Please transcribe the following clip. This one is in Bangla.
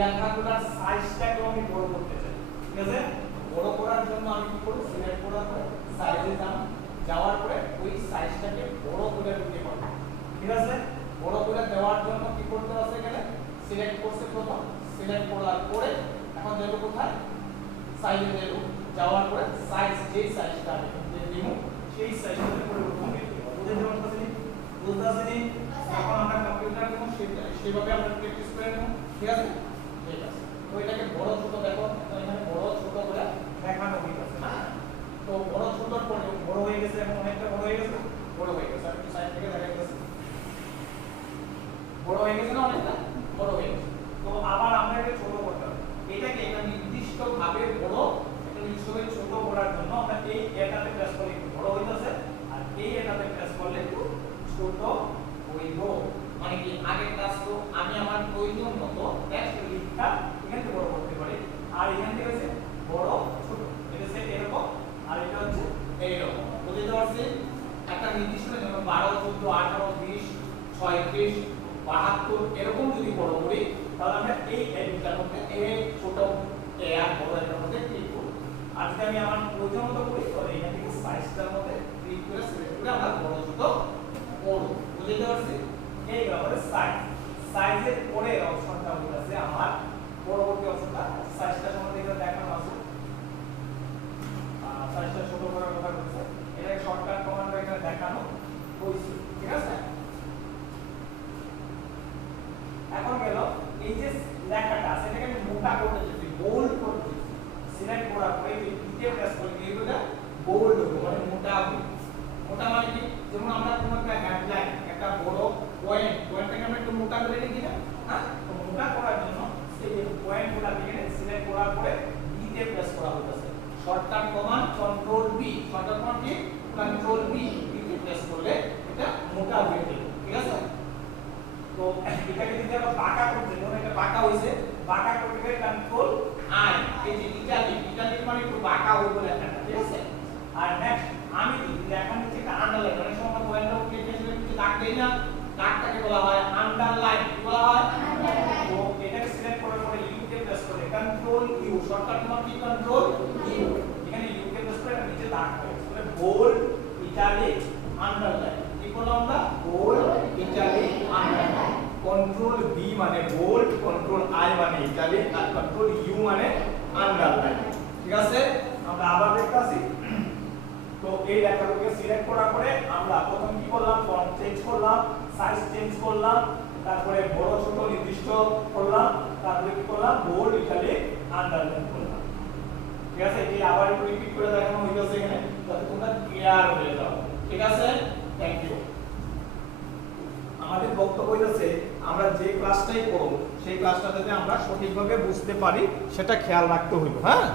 লেখাগুলোর সাইজটাকে আমি বড় করতে চাই। ঠিক আছে, বড় করার জন্য আমি কি করব, সিলেক্ট করার পরে সাইজে যাওয়ার পরে ওই সাইজটাকে বড় করে দিতে পারবো। ঠিক আছে, বড় করে দেওয়ার জন্য কি করতে হবে, এখানে সিলেক্ট করতে প্রথম, সিলেক্ট করার পরে এখন দেব কোথায়, সাইজে দেব, যাওয়ার পরে সাইজ যেই সাইজটা আমি দেব সেই সাইজটাকে পরিবর্তন করে দেব। বুঝতে পারছেন? বুঝতে পারছেন? এখন আমরা কম্পিউটার কোন সেভাবে আমরা প্র্যাকটিস করে নেব। ঠিক আছে, ঠিক আছে। তো এটাকে বড় ছোট দেখো, এখানে বড় ছোট করে দেখানো হইছে না। তো বড় ছোটর পরে বড় হয়ে গেছে, এখন অনেকটা বড় হয়ে গেছে, বড় হয়ে গেছে। আমি সাইড থেকে দেখাইতেছি, বড় হয়ে গেছে না, অনেকটা বড় হয়ে গেছে। তো আবার আমরা এটা ছোট করতে হবে। এটাকে একটা নির্দিষ্ট ভাবে বড়, একটা নির্দিষ্টভাবে ছোট করার জন্য আমরা এই এটাতে প্রেস করলে একটু বড় হইতাছে, আর এই এটাতে প্রেস করলে একটু ছোট হইব। মানে কি, আগের কাজ তো আমি আমার প্রয়োজন মতো টেক্সট লিখটা এখান থেকে বড় করতে পারি, আর এখান থেকে হচ্ছে বড় ছোট, এটা হচ্ছে এরকম, আর এটা হচ্ছে এইরকম। বুঝতে পারছেন? একটা নির্দিষ্ট যেমন 12 14 18 20 36 72 এরকম যদি বড় করি, তাহলে আমরা এই এডিটটার মধ্যে এই ছোট এ আর বড় এর মধ্যে ক্লিক করব। আর যদি আমি আমার প্রয়োজন মতো করি, তাহলে এখান থেকে সাইজটার মধ্যে ক্লিক করে সিলেক্ট করে আমরা বড় ছোট করব। বুঝতে পারছেন? এই ব্যাপারে সাইজের পরের অপশনটা হচ্ছে আমার পরবর্তী অপশনটা, সাইজটা সম্বন্ধে এখানে দেখানো আছে। সাইজটা ছোট করার কথা বলছে, এটা শর্টকাট কমান্ড এখানে দেখানো হইছে। ঠিক আছে, এখন গেল এই যে লেখাটা আছে, এটাকে আমি মোটা করতে চাই, বোল্ড করতে চাই। সিলেক্ট করার পরে এই দ্বিতীয় প্রেস করে এইটা বোল্ড হবে, মানে মোটা হবে। মোটা মানে কি, যেমন আমরা কোনো একটা হেডলাইন, একটা বড় পয়েন্টটাকে আমরা একটু মোটা করে লিখি না, হ্যাঁ? তো মোটা করার জন্য এই পয়েন্টগুলো এখানে সিলেক্ট করার পরে বিতে প্রেস করা হচ্ছে। Shortcut command control B, shortcut command কি, কন্ট্রোল বি, বিতে প্রেস করলে এটা মোটা হয়ে যাবে। ঠিক আছে, তো এটাকে যদি আমরা বাঁকা করতে, ধরুন এটা বাঁকা হইছে, বাঁকা করতে কন্ট্রোল আই, এই যে ইটালিক মানে একটু বাঁকা হইব লেখাটা। ঠিক আছে, আর নেক্সট আমি যদি লেখার নিচে একটা আন্ডারলাইন, অনেক সময় পয়েন্টটা কেটে নিচে দাগ দেই না, দাগটাকে বলা হয় আন্ডারলাইন। কি বলা হয়? আন্ডারলাইন। তো এটাকে সিলেক্ট করার পরে ইউ কে প্রেস করে কন্ট্রোল ইউ, শর্টকাট নাম কি, কন্ট্রোল ইউ, এখানে ইউ কে প্রেস করে নিচে দাগ করে তাহলে বোল্ড ইটালিক আন্ডারলাইন। কি করলাম আমরা? Bold italic underline. Control B মানে বোল্ড, কন্ট্রোল আই মানে ইটালিক, আর কন্ট্রোল ইউ মানে আন্ডারলাইন। ঠিক আছে, আমরা আবার দেখতাছি। তো এই লেখাগুলোকে সিলেক্ট করার পরে আমরা প্রথম কি করলাম, ফন্ট চেঞ্জ করলাম, সাইজ চেঞ্জ করলাম, তারপরে বড় ছোট নির্দিষ্ট করলাম, তারপরে কি করলাম, বোল্ড ইটালিক আন্ডারলাইন করলাম। ঠিক আছে, এই আবার একটু রিপিট করে দেখানো হইছে এখানে, যাতে তোমরা ক্লিয়ার হয়ে যাও। ঠিক আছে, থ্যাংক ইউ। আমাদের বক্তব্য হইছে আমরা যে ক্লাসটাই করব সেই ক্লাসটা যাতে আমরা সঠিকভাবে বুঝতে পারি সেটা খেয়াল রাখতে হইব। হ্যাঁ।